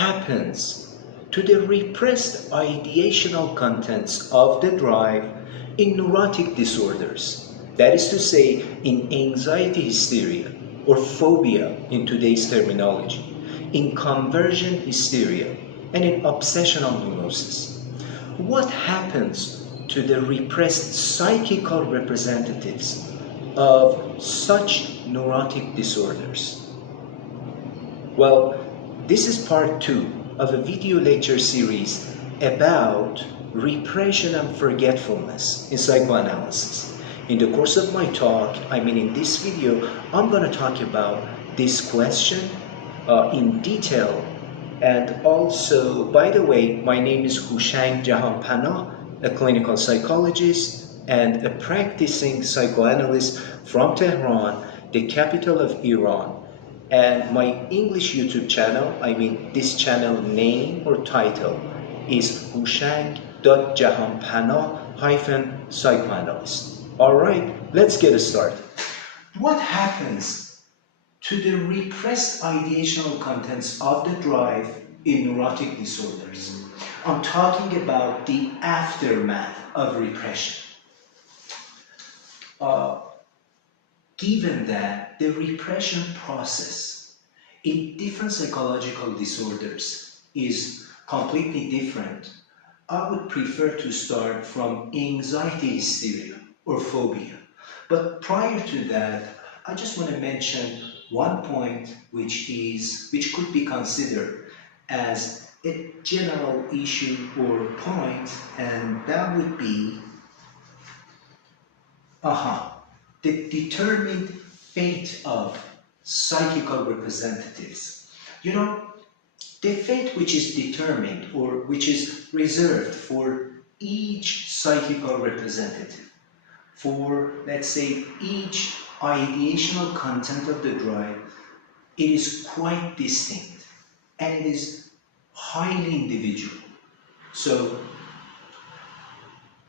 happens to the repressed ideational contents of the drive in neurotic disorders? That is to say, in anxiety hysteria, or phobia in today's terminology, in conversion hysteria, and in obsessional neurosis. What happens to the repressed psychical representatives of such neurotic disorders? Well, this is part 2 of a video lecture series about repression and forgetfulness in psychoanalysis. In the course of my talk, in this video, I'm going to talk about this question in detail. And also, by the way, my name is Hooshang.Jahanpanah, a clinical psychologist and a practicing psychoanalyst from Tehran, the capital of Iran. And my English YouTube channel, this channel name or title is Hooshang.Jahanpanah-Psychoanalyst. All right, let's get started. What happens to the repressed ideational contents of the drive in neurotic disorders? I'm talking about the aftermath of repression. Given that the repression process in different psychological disorders is completely different, I would prefer to start from anxiety hysteria or phobia. But prior to that, I just want to mention one point which could be considered as a general issue or point, and that would be the determined fate of psychical representatives. The fate which is determined or which is reserved for each psychical representative, for, let's say, each ideational content of the drive, it is quite distinct and it is highly individual. So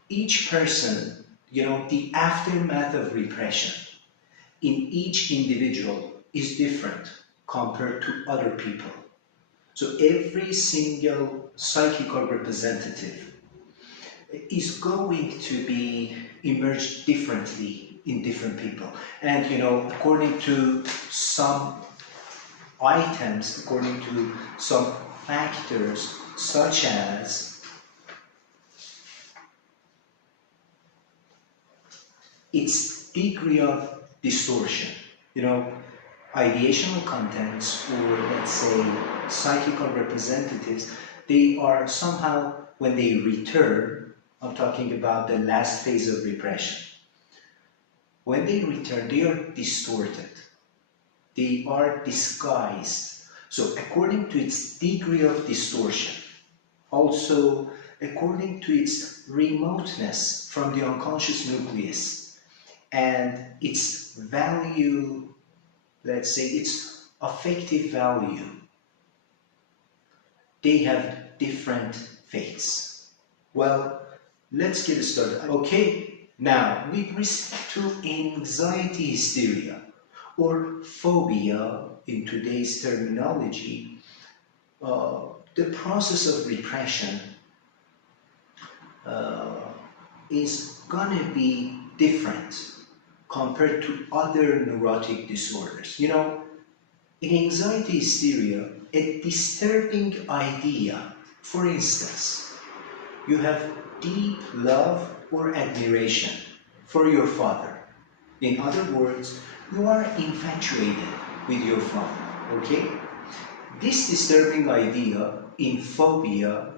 each person, the aftermath of repression in each individual is different compared to other people. So every single psychical representative is going to be emerged differently in different people. And according to some items, according to some factors, such as its degree of distortion, ideational contents, or let's say psychical representatives, they are somehow, when they return, I'm talking about the last phase of repression, when they return, they are distorted, they are disguised. So according to its degree of distortion, also according to its remoteness from the unconscious nucleus, and its value, let's say its affective value, they have different fates. Well, let's get started. Okay, now with respect to anxiety hysteria or phobia in today's terminology, the process of repression is gonna be different compared to other neurotic disorders. In anxiety hysteria, a disturbing idea, for instance, you have deep love or admiration for your father. In other words, you are infatuated with your father, okay? This disturbing idea in phobia,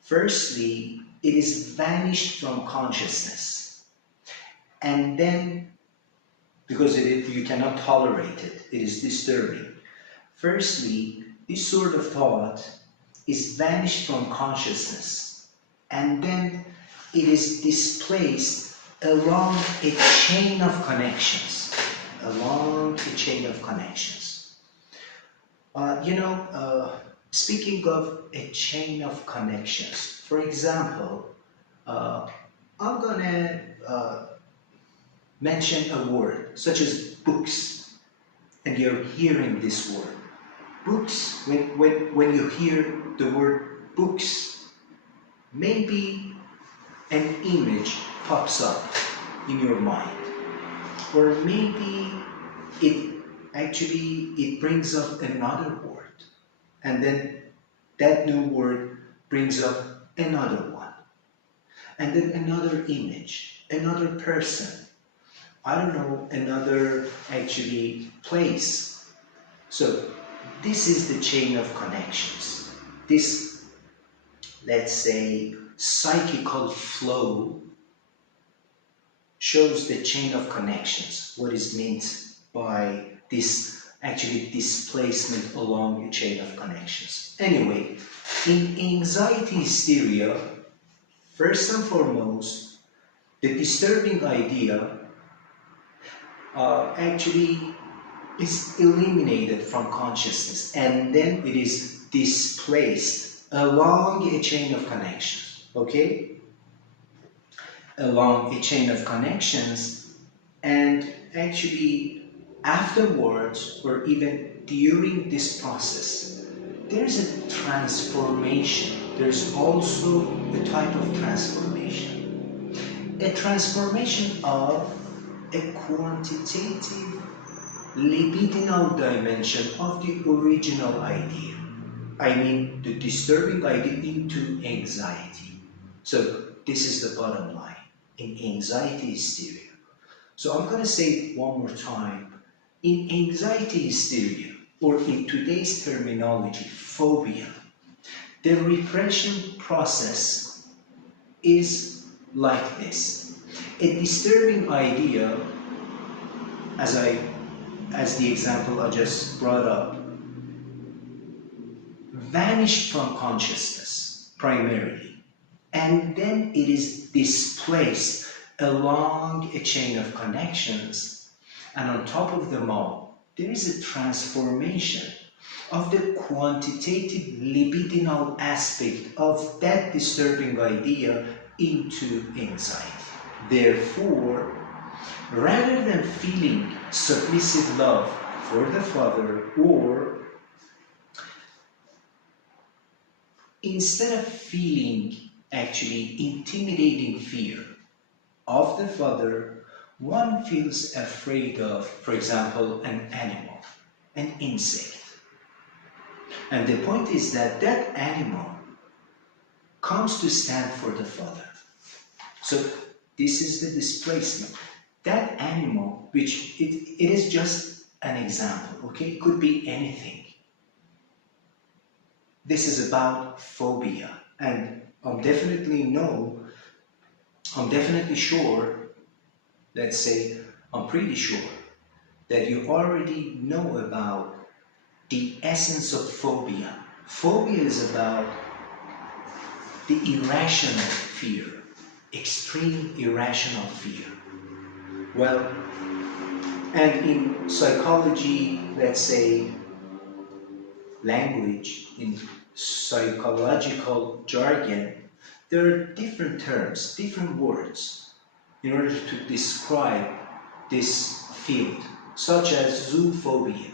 firstly, it is vanished from consciousness. And then, because you cannot tolerate it, it is disturbing. Firstly, this sort of thought is vanished from consciousness, and then it is displaced along a chain of connections. Speaking of a chain of connections, for example, I'm gonna mention a word such as books, and you're hearing this word. Books, when you hear the word books, maybe an image pops up in your mind, or maybe it brings up another word, and then that new word brings up another one, and then another image, another person, I don't know, another place. So this is the chain of connections. This, let's say, psychical flow shows the chain of connections, what is meant by this displacement along a chain of connections. Anyway, in anxiety hysteria, first and foremost, the disturbing idea is eliminated from consciousness, and then it is displaced along a chain of connections, okay? Along a chain of connections, and afterwards, or even during this process, there's a transformation. There's also a type of transformation. A transformation of a quantitative libidinal dimension of the original idea. I mean, the disturbing idea into anxiety. So this is the bottom line in anxiety hysteria. So I'm going to say it one more time. In anxiety hysteria, or in today's terminology, phobia, the repression process is like this. A disturbing idea, as the example I just brought up, vanished from consciousness primarily, and then it is displaced along a chain of connections, and on top of them all, there is a transformation of the quantitative libidinal aspect of that disturbing idea into anxiety. Therefore, rather than feeling submissive love for the father, or instead of feeling intimidating fear of the father, one feels afraid of, for example, an animal, an insect. And the point is that that animal comes to stand for the father. So this is the displacement. That animal, which it is just an example, okay? It could be anything. This is about phobia, and I'm definitely sure, let's say, I'm pretty sure that you already know about the essence of phobia. Phobia is about the irrational fear, extreme irrational fear. Well, and in psychology, let's say, language, in psychological jargon, there are different terms, different words in order to describe this field, such as zoophobia,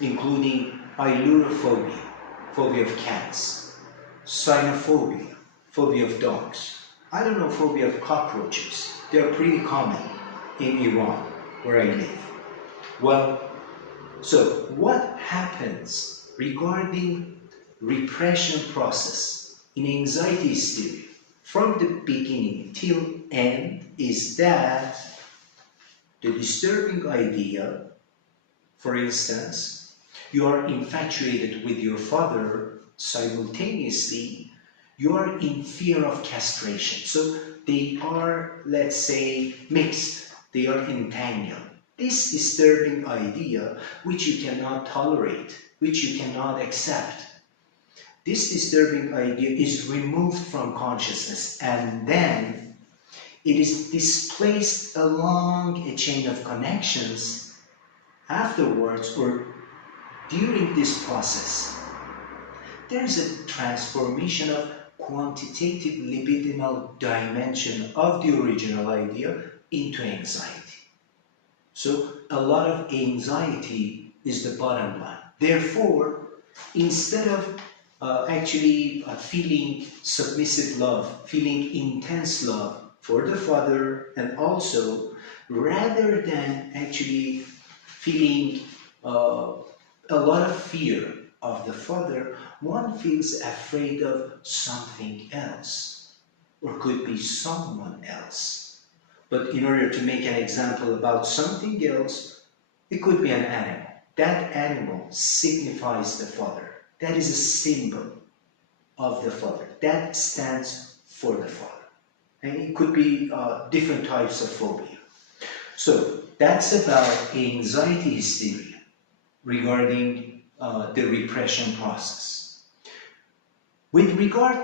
including ailurophobia, phobia of cats, cynophobia, phobia of dogs. I don't know, phobia of cockroaches. They're pretty common in Iran, where I live. Well, so what happens regarding repression process in anxiety hysteria from the beginning till end is that the disturbing idea, for instance, you are infatuated with your father, simultaneously you are in fear of castration. So they are, let's say, mixed, they are entangled. This disturbing idea, which you cannot tolerate, which you cannot accept, this disturbing idea is removed from consciousness, and then it is displaced along a chain of connections afterwards or during this process. There is a transformation of quantitative libidinal dimension of the original idea into anxiety. So a lot of anxiety is the bottom line. Therefore, instead of feeling submissive love, feeling intense love for the father, and also rather than actually feeling a lot of fear of the father, one feels afraid of something else, or could be someone else. But in order to make an example about something else, it could be an animal. That animal signifies the father. That is a symbol of the father. That stands for the father. And it could be different types of phobia. So that's about anxiety hysteria regarding the repression process. With regard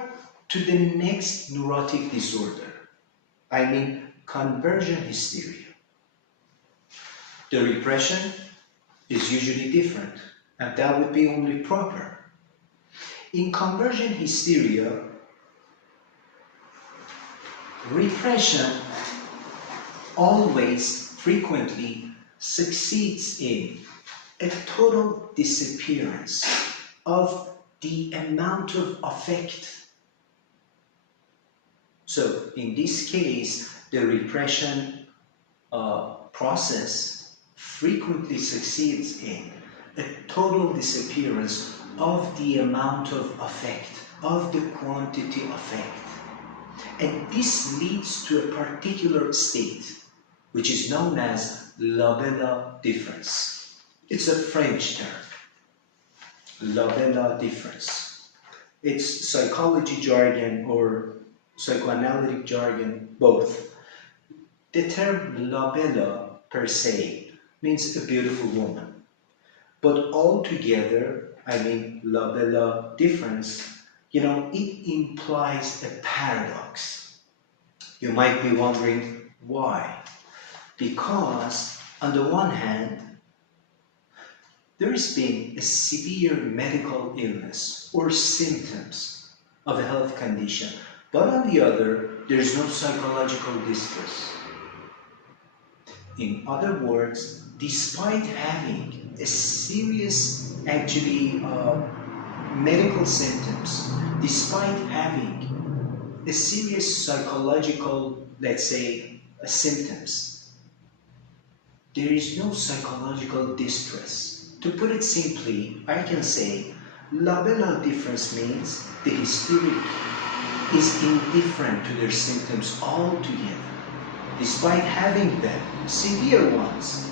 to the next neurotic disorder, I mean conversion hysteria, the repression is usually different, and that would be only proper. In conversion hysteria, repression always, frequently succeeds in a total disappearance of the amount of affect. So in this case, the repression process frequently succeeds in a total disappearance of the amount of affect, of the quantity of affect. And this leads to a particular state, which is known as labella difference. It's a French term, labella difference. It's psychology jargon or psychoanalytic jargon, both. The term labella per se means a beautiful woman. But altogether, I mean labella difference, it implies a paradox. You might be wondering why. Because on the one hand, there has been a severe medical illness or symptoms of a health condition, but on the other, there is no psychological distress. In other words, despite having a serious, medical symptoms, despite having a serious psychological, let's say, symptoms, there is no psychological distress. To put it simply, I can say labella difference means the hysteric is indifferent to their symptoms altogether. Despite having them, severe ones,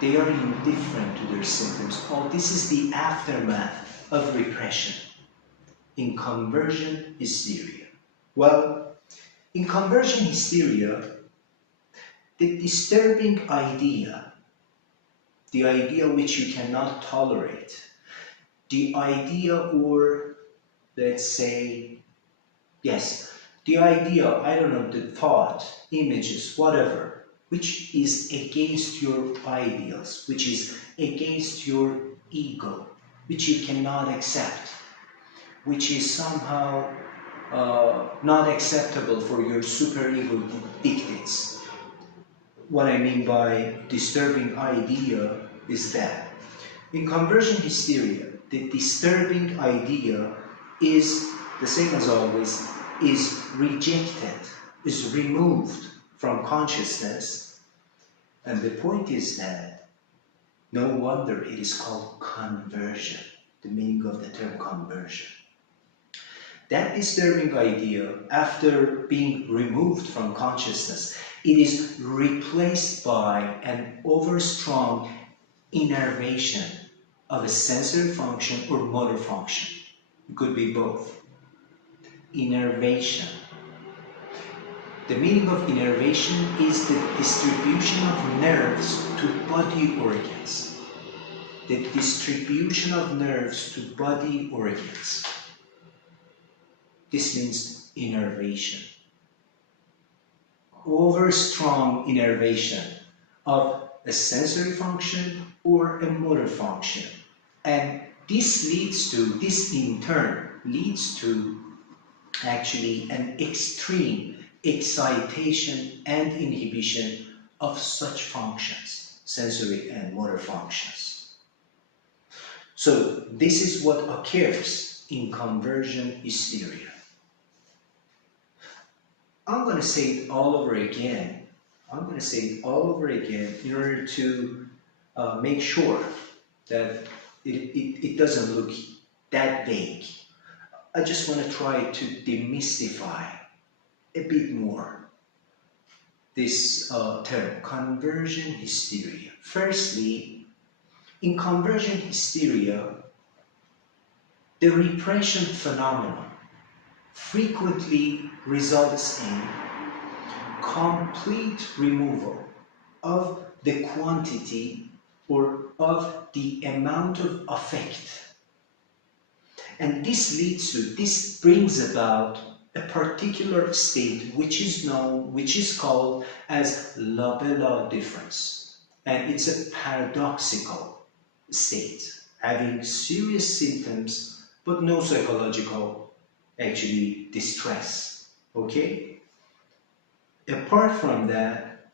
they are indifferent to their symptoms. This is the aftermath of repression in conversion hysteria. Well, in conversion hysteria, the disturbing idea, the idea which you cannot tolerate, the idea, or let's say, yes, the idea, I don't know, the thought, images, whatever, which is against your ideals, which is against your ego, which you cannot accept, which is somehow not acceptable for your superego dictates. What I mean by disturbing idea is that in conversion hysteria, the disturbing idea is the same as always, is rejected, is removed from consciousness. And the point is that no wonder it is called conversion, the meaning of the term conversion. That disturbing idea, after being removed from consciousness, it is replaced by an overstrong innervation of a sensory function or motor function. It could be both. Innervation. The meaning of innervation is the distribution of nerves to body organs. The distribution of nerves to body organs. This means innervation. Overstrong innervation of a sensory function or a motor function. And this in turn leads to actually an extreme excitation and inhibition of such functions, sensory and motor functions. So this is what occurs in conversion hysteria. I'm going to say it all over again. I'm going to say it all over again in order to make sure that it doesn't look that vague. I just want to try to demystify a bit more this term, conversion hysteria. Firstly, in conversion hysteria, the repression phenomenon frequently results in complete removal of the quantity or of the amount of affect. And this brings about a particular state which is called as labella difference. And it's a paradoxical state, having serious symptoms but no psychological distress. Okay? Apart from that,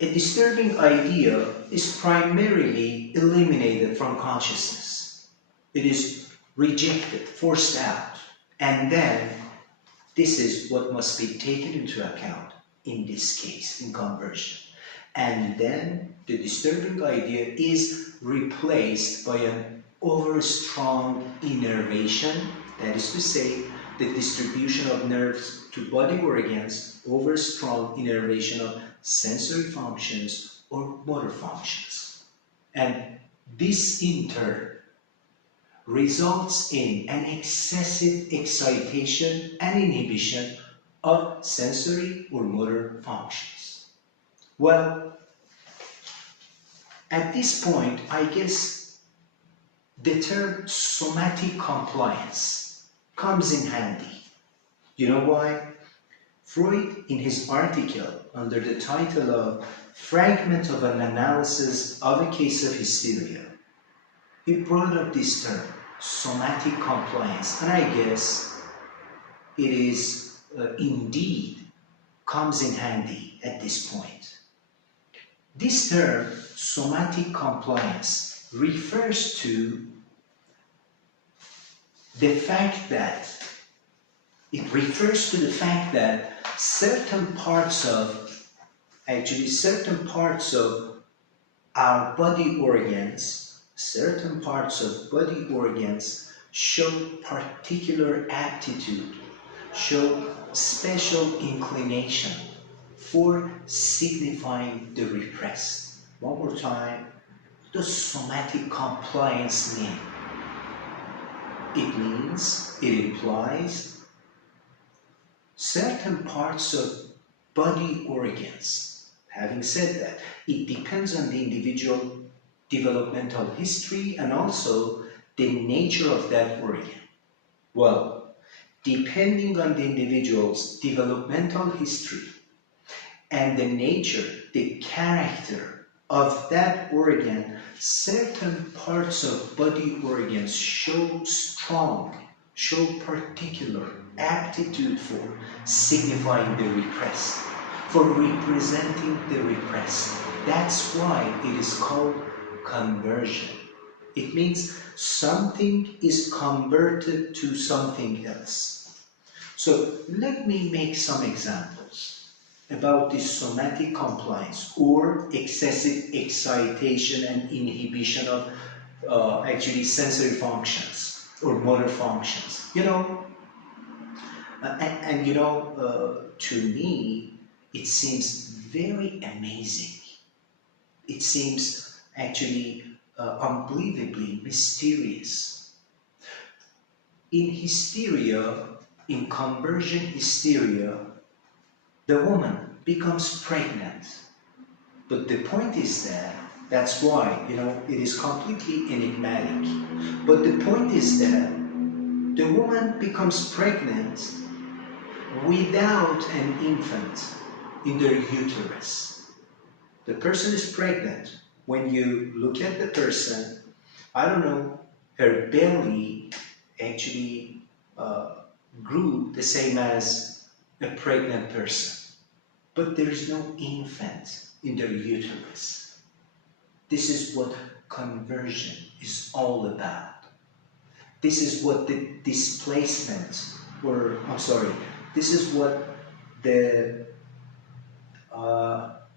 a disturbing idea is primarily eliminated from consciousness. It is rejected, forced out, and then this is what must be taken into account in this case, in conversion. And then the disturbing idea is replaced by an over-strong innervation, that is to say, the distribution of nerves to body organs, over-strong innervation of sensory functions or motor functions. And this in turn results in an excessive excitation and inhibition of sensory or motor functions. Well, at this point, I guess the term somatic compliance comes in handy. You know why? Freud, in his article under the title of Fragment of an Analysis of a Case of Hysteria, he brought up this term, somatic compliance, and I guess it is indeed comes in handy at this point. This term, somatic compliance, refers to the fact that certain parts of our body organs, show particular aptitude, show special inclination for signifying the repressed. One more time, what does somatic compliance mean? It implies certain parts of body organs. Having said that, it depends on the individual developmental history and also the nature of that organ. Well, depending on the individual's developmental history and the nature, the character of that organ, certain parts of body organs show particular aptitude for signifying the repressed, for representing the repressed. That's why it is called conversion. It means something is converted to something else. So let me make some examples about this somatic compliance or excessive excitation and inhibition of sensory functions or motor functions. To me, it seems very amazing. It seems unbelievably mysterious. In hysteria, in conversion hysteria, the woman becomes pregnant. But the point is that's why, it is completely enigmatic. But the point is that the woman becomes pregnant without an infant in their uterus. The person is pregnant. When you look at the person, her belly actually grew the same as a pregnant person. But there is no infant in their uterus. This is what conversion is all about. This is what the displacement, or I'm sorry, this is what the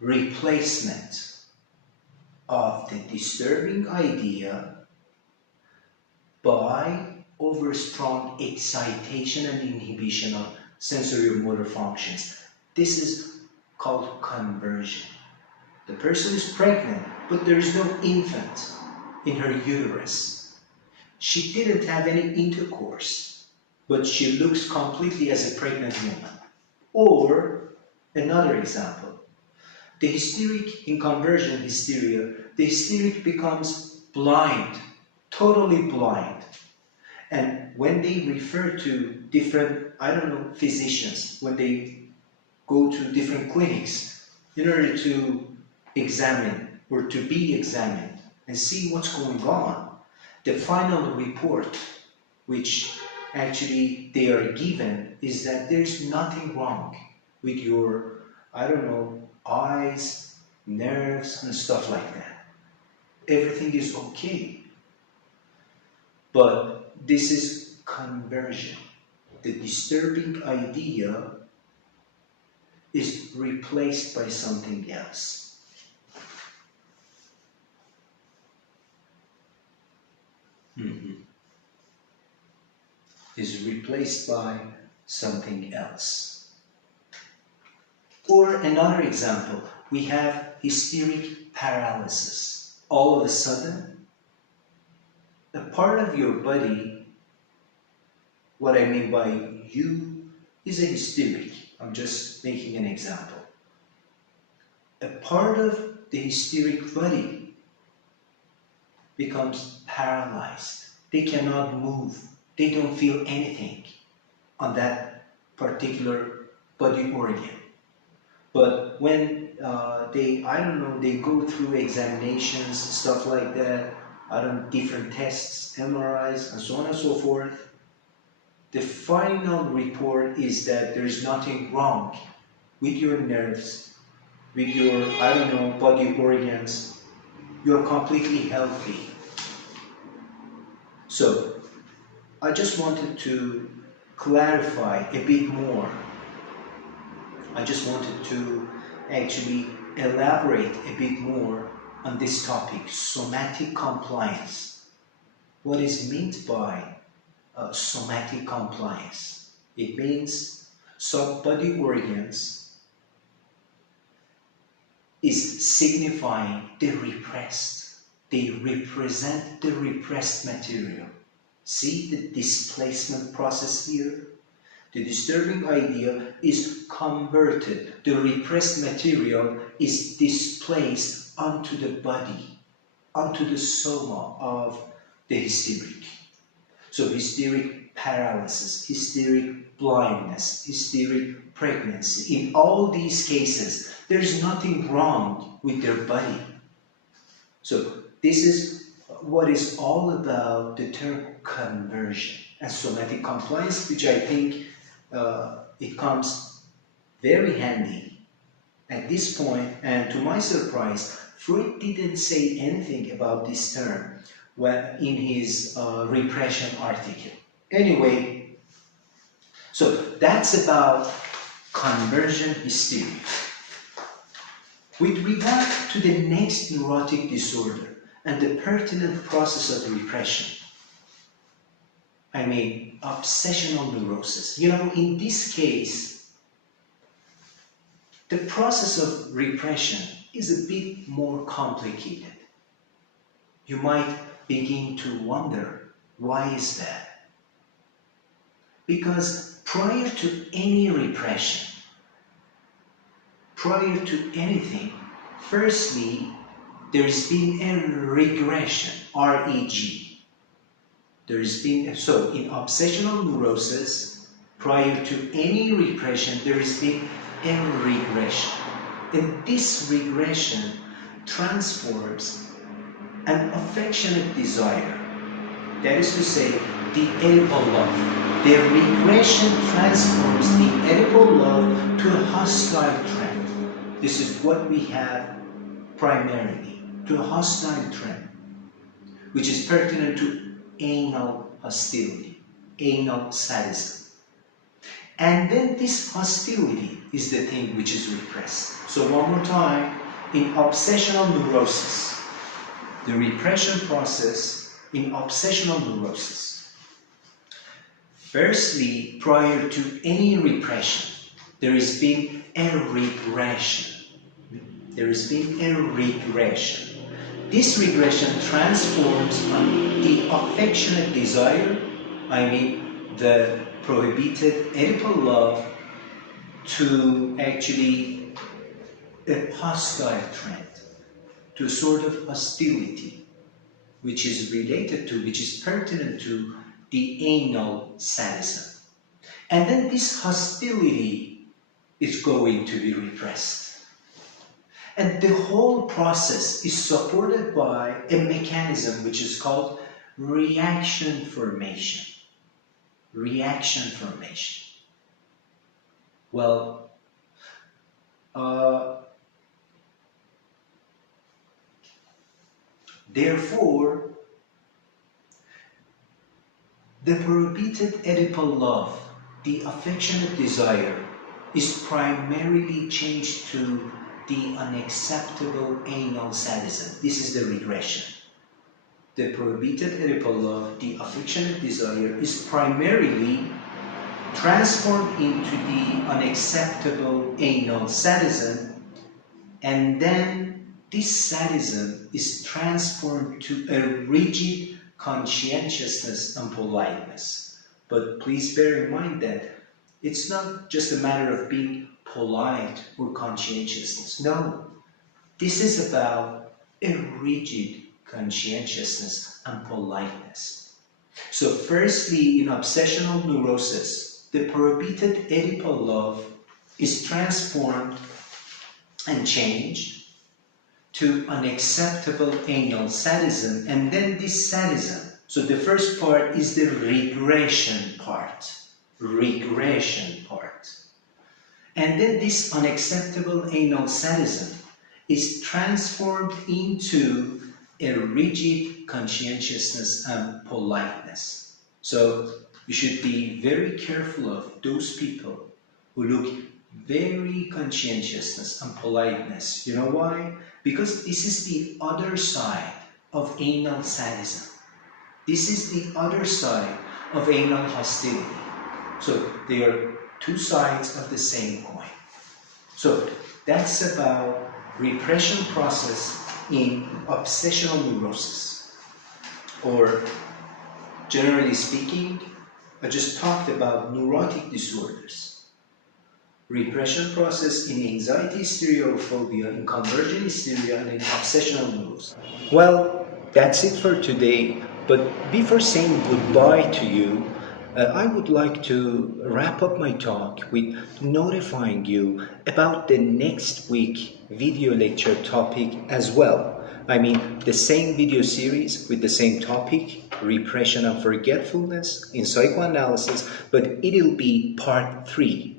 replacement of the disturbing idea by overstrong excitation and inhibition of sensory motor functions. This is called conversion. The person is pregnant, but there is no infant in her uterus. She didn't have any intercourse, but she looks completely as a pregnant woman. Or another example, the hysteric in conversion hysteria, the hysteric becomes blind, totally blind. And when they refer to different, physicians, when they go to different clinics in order to examine or to be examined and see what's going on, the final report which actually they are given is that there's nothing wrong with your, eyes, nerves, and stuff like that. Everything is okay. But this is conversion. The disturbing idea is replaced by something else. Is replaced by something else. Or another example, we have hysteric paralysis. All of a sudden, a part of your body, what I mean by you, is a hysteric. I'm just making an example. A part of the hysteric body becomes paralyzed. They cannot move. They don't feel anything on that particular body organ. But when they go through examinations, stuff like that, different tests, MRIs, and so on and so forth, the final report is that there's nothing wrong with your nerves, with your, body organs. You're completely healthy. So, I just wanted to clarify a bit more. I just wanted to actually elaborate a bit more on this topic, somatic compliance. What is meant by somatic compliance? It means sub-body organs is signifying the repressed. They represent the repressed material. See the displacement process here? The disturbing idea is converted. The repressed material is displaced onto the body, onto the soma of the hysteric. So hysteric paralysis, hysteric blindness, hysteric pregnancy. In all these cases, there's nothing wrong with their body. So this is what is all about the term conversion and somatic compliance, which I think it comes very handy at this point. And to my surprise, Freud didn't say anything about this term in his Repression article. Anyway, so that's about conversion hysteria. With regard to the next neurotic disorder and the pertinent process of repression, obsessional neurosis. In this case, the process of repression is a bit more complicated. You might begin to wonder, why is that? Because prior to any repression, prior to anything, firstly, there's been a regression, R-E-G. So in obsessional neurosis, prior to any repression, there has been a regression. And this regression transforms an affectionate desire, that is to say, the edible love. The regression transforms the edible love to a hostile trend. This is what we have primarily, to a hostile trend. which is pertinent to anal hostility, anal sadism. And then this hostility is the thing which is repressed. So one more time, in obsessional neurosis, the repression process in obsessional neurosis. Firstly, prior to any repression, there has been a regression. There has been a regression. This regression transforms from the affectionate desire, I mean the prohibited Oedipal love, to actually a hostile trend, to a sort of hostility, which is related to, which is pertinent to the anal sadism. And then this hostility is going to be repressed. And the whole process is supported by a mechanism which is called reaction formation. Reaction formation. Well, therefore, the prohibited Oedipal love, the affectionate desire, is primarily changed to the unacceptable anal sadism. This is the regression. The prohibited Oedipal love, the affectionate desire, is primarily transformed into the unacceptable anal sadism, and then this sadism is transformed to a rigid conscientiousness and politeness. But please bear in mind that it's not just a matter of being polite or conscientiousness. No, this is about a rigid conscientiousness and politeness. So firstly, in obsessional neurosis, the prohibited Oedipal love is transformed and changed to unacceptable anal sadism, and then this sadism. So the first part is the regression part. And then this unacceptable anal sadism is transformed into a rigid conscientiousness and politeness. So you should be very careful of those people who look very conscientiousness and politeness. You know why? Because this is the other side of anal sadism. This is the other side of anal hostility. So they are two sides of the same coin. So that's about repression process in obsessional neurosis. Or generally speaking, I just talked about neurotic disorders. Repression process in anxiety, hysteria, or phobia, in convergent hysteria, and in obsessional neurosis. Well, that's it for today. But before saying goodbye to you, I would like to wrap up my talk with notifying you about the next week video lecture topic as well. I mean, the same video series with the same topic, repression and forgetfulness in psychoanalysis, but it'll be part 3.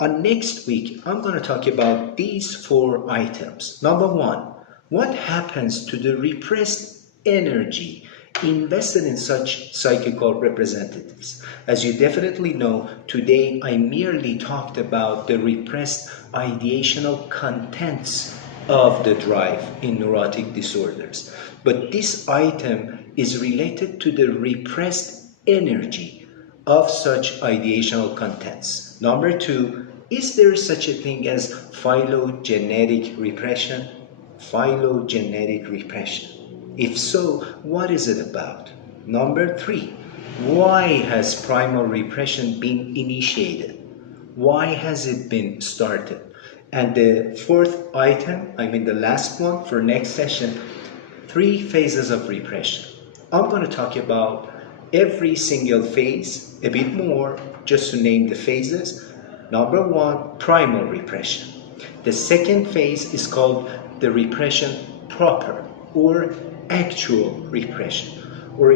Next week, I'm going to talk about these 4 items. Number 1, what happens to the repressed energy invested in such psychical representatives? As you definitely know, today I merely talked about the repressed ideational contents of the drive in neurotic disorders. But this item is related to the repressed energy of such ideational contents. Number 2, is there such a thing as phylogenetic repression? Phylogenetic repression. If so, what is it about? Number 3, why has primal repression been initiated? Why has it been started? And the 4th item, the last one for next session, 3 phases of repression. I'm going to talk about every single phase, a bit more, just to name the phases. Number 1, primal repression. The second phase is called the repression proper, or actual repression, or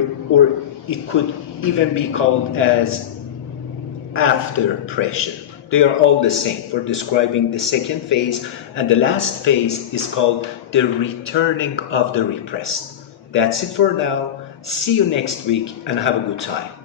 it could even be called as after pressure. They are all the same for describing the second phase, and the last phase is called the returning of the repressed. That's it for now. See you next week and have a good time.